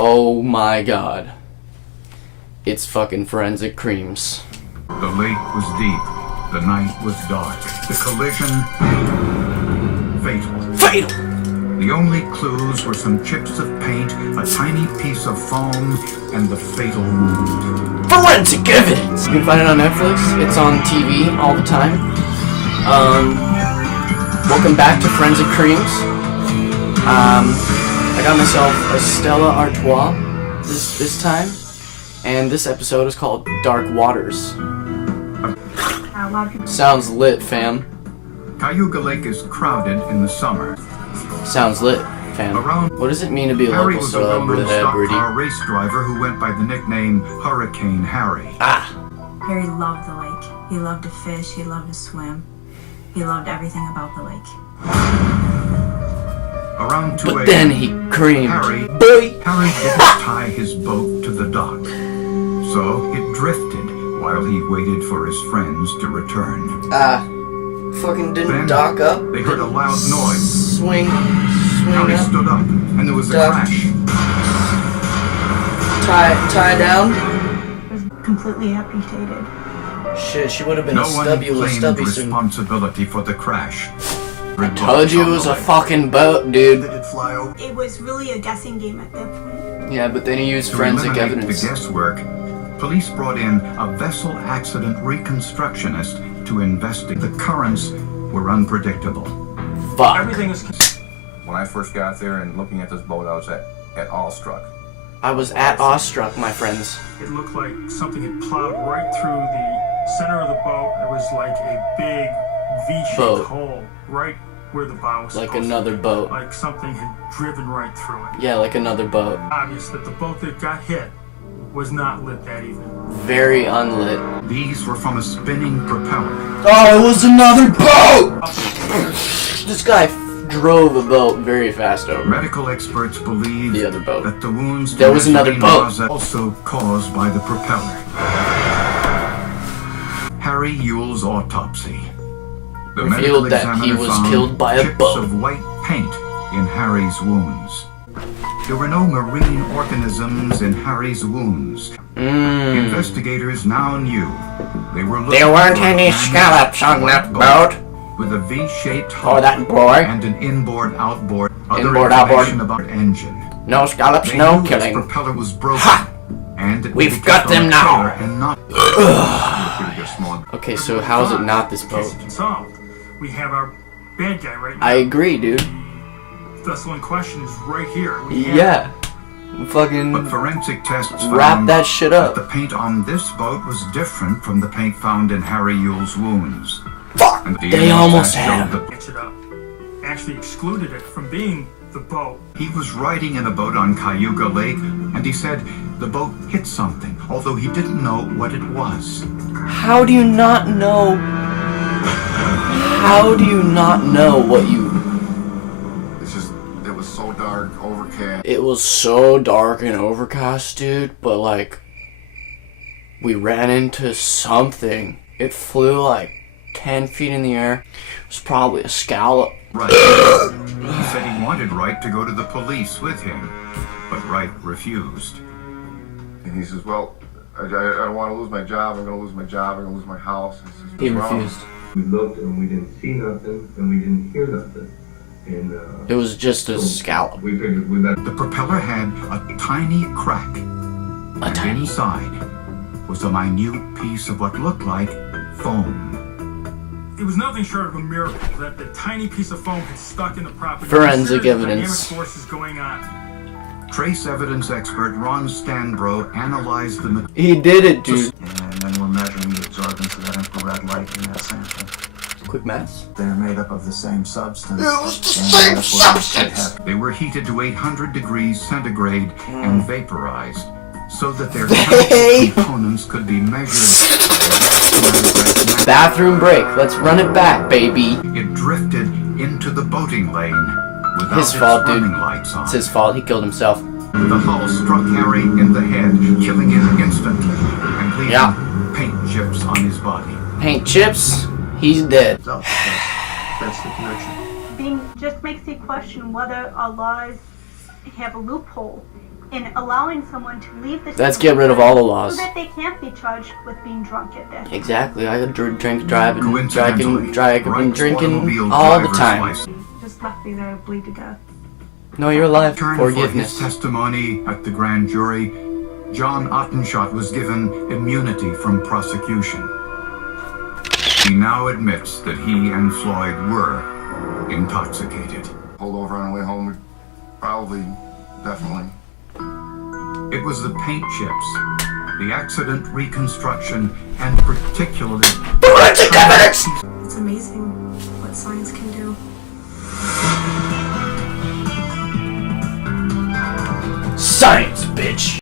Oh my god. It's fucking Forensic Creams. The lake was deep. The night was dark. The collision... fatal. Fatal! The only clues were some chips of paint, a tiny piece of foam, and the fatal wound. Forensic evidence! You can find it on Netflix. It's on TV all the time. Welcome back to Forensic Creams. I got myself a Stella Artois this time, and this episode is called Dark Waters. Sounds lit, fam. Cayuga Lake is crowded in the summer. Sounds lit, fam. What does it mean to be a Harry local was a well-known stock celebrity? car race driver who went by the nickname Hurricane Harry. Ah! Harry loved the lake. He loved to fish, he loved to swim. He loved everything about the lake. Around 2 a.m. But then he creamed. Harry Boy! didn't tie his boat to the dock. So it drifted while he waited for his friends to return. Fucking didn't Then dock up. They heard a loud noise. Swing Harry up. stood up, and there was a Duck. crash. Tie down. Was completely amputated. Shit, she would have been No a one stubby claimed soon. responsibility for the crash. I told you it was a fucking boat, dude. It was really a guessing game at that point. Yeah, but then he used To forensic eliminate evidence. the guesswork, police brought in a vessel accident reconstructionist to investigate. The currents were unpredictable. Fuck. Everything is. When I first got there and looking at this boat, I was at awestruck. I was at awestruck, my friends. It looked like something had plowed right through the center of the boat. There was like a big V-shaped Boat. hole right where the bow was Like supposed another to be. boat. Like something had driven right through it. Yeah, like another boat. Obvious that the boat that got hit was not lit that evening. Very unlit. These were from a spinning propeller. Oh, it was another boat! This guy drove a boat very fast over. Medical experts believe The other boat. that the wounds There was another Marine boat. was also caused by the propeller. Harry Yule's autopsy. The medical Revealed that he examiner was found killed by a chips boat. of white paint in Harry's wounds. There were no marine organisms in Harry's wounds. Investigators now knew they were looking There weren't for any a scallops on white that boat. with a V-shaped Or hull that boy. and an inboard-outboard. Other Inboard, outboard. information about engine. No scallops, They no knew its killing. propeller was broken. Ha! And it We've would be got kept on them the now. trailer and not Okay, so how is it not this Case boat? has been solved. We have our bad guy right now. I agree, dude. The vessel in question is right here. We have Yeah. Fucking But forensic tests wrap found that shit that the up. paint on this boat was different from the paint found in Harry Yule's wounds. Fuck! And the They DNA almost test had showed him. that Match it up. Actually excluded it from being the boat. he was riding in a boat on Cayuga Lake, and he said the boat hit something, although he didn't know what it was. How do you not know? How do you not know what you... It's just, it was so dark, overcast. It was so dark and overcast, dude, but like... We ran into something. It flew like 10 feet in the air. It was probably a scallop. Wright. He said he wanted Wright to go to the police with him, but Wright refused. And he says, well, I don't want to lose my job. I'm going to lose my job. I'm going to lose my house. I says, He "What's wrong?" refused. We looked and we didn't see nothing and we didn't hear nothing. And It was just a scallop. we figured we better. The propeller had a tiny crack. A tiny... Inside was a minute piece of what looked like foam. It was nothing short of a miracle that the tiny piece of foam had stuck in the property. Forensic Consider the evidence. dynamic forces going on. Trace evidence expert Ron Stanbro analyzed the material. He did it, dude. And then we're measuring the absorbance of that infrared light in that sample. Quick maths. They're made up of the same substance. It was the and same therefore they should substance. have- They were heated to 800 degrees centigrade and vaporized so that their chemical components could be measured. Bathroom break. Let's run it back, baby. It drifted into the boating lane without His its fault, dude. running lights on. It's his fault. He killed himself. The hull struck Harry in the head, killing him instantly, and leaving Yeah. paint chips on his body. Paint chips. He's dead. That's the connection. Being just makes me question whether our laws have a loophole in allowing someone to leave the Let's scene get rid of all the laws. so that they can't be charged with being drunk at this. Exactly. I could drink, drive, and Coincidentally, been drinking automobile all the driver's time. license. Just left me there to bleed to death. No, you're alive. Turn for his Forgiveness. testimony at the grand jury, John Ottenshott was given immunity from prosecution. He now admits that he and Floyd were intoxicated. Pulled over on the way home. Probably, definitely. It was the paint chips, the accident reconstruction, and particularly Forensic evidence! It's amazing what science can do. Science, bitch!